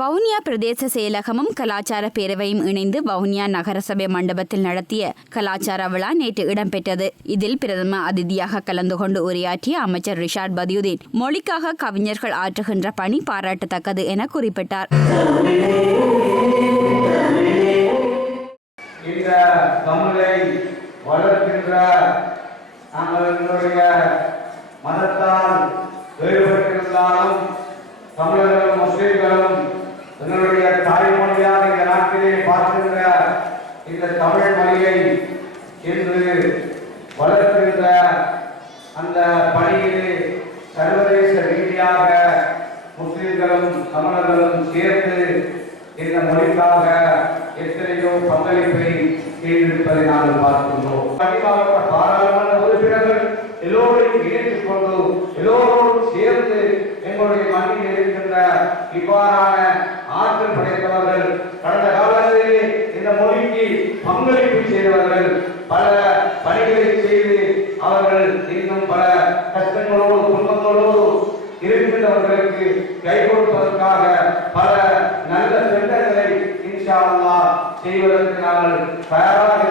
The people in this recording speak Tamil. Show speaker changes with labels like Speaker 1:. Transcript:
Speaker 1: வவுனியா பிரதேச செயலகமும் கலாச்சார பேரவையும் இணைந்து வவுனியா நகரசபை மண்டபத்தில் நடத்திய கலாச்சார விழா நேற்று இடம்பெற்றது. இதில் பிரதம அதிதியாக கலந்து கொண்டு உரையாற்றிய அமைச்சர் ரிஷாட் பதியுதீன் மொழிக்காக கவிஞர்கள் ஆற்றுகின்ற பணி பாராட்டத்தக்கது என குறிப்பிட்டார்.
Speaker 2: இந்த தமிழை வளர்க்கின்ற மதத்தால் வேறுபட்டிருந்தாலும் தமிழர்களும் முஸ்லிம்களும் எங்களுடைய தாய்மொழியாக இந்த நாட்டிலே பார்க்கின்ற இந்த தமிழ் மொழியை என்று வளர்க்கின்ற அந்த பணியில் சர்வதேச ரீதியாக முஸ்லிம்களும் தமிழர்களும் சேர்ந்து இந்த மொழிக்காக எத்தனையோ பங்களிப்பை செய்திருப்பதை நாங்கள் பார்க்கின்றோம். கனிமாவட்ட பாராளுமன்ற உறுப்பினர்கள் எல்லோரையும் இணைத்துக் கொண்டு எல்லோரோடும் சேர்ந்து எங்களுடைய மண்ணில் இருக்கின்ற இவ்வாறான ஆற்றல் படைத்தவர்கள் கடந்த பங்களிப்பு செய்தவர்கள் பல பணிகளை செய்து அவர்கள் இன்னும் பல கஷ்டங்களோடு துன்பங்களோடு இருக்கின்றவர்களுக்கு கை கொடுப்பதற்காக பல நல்ல திட்டங்களை இன்ஷா அல்லா செய்வதற்கு நாங்கள் தயாராக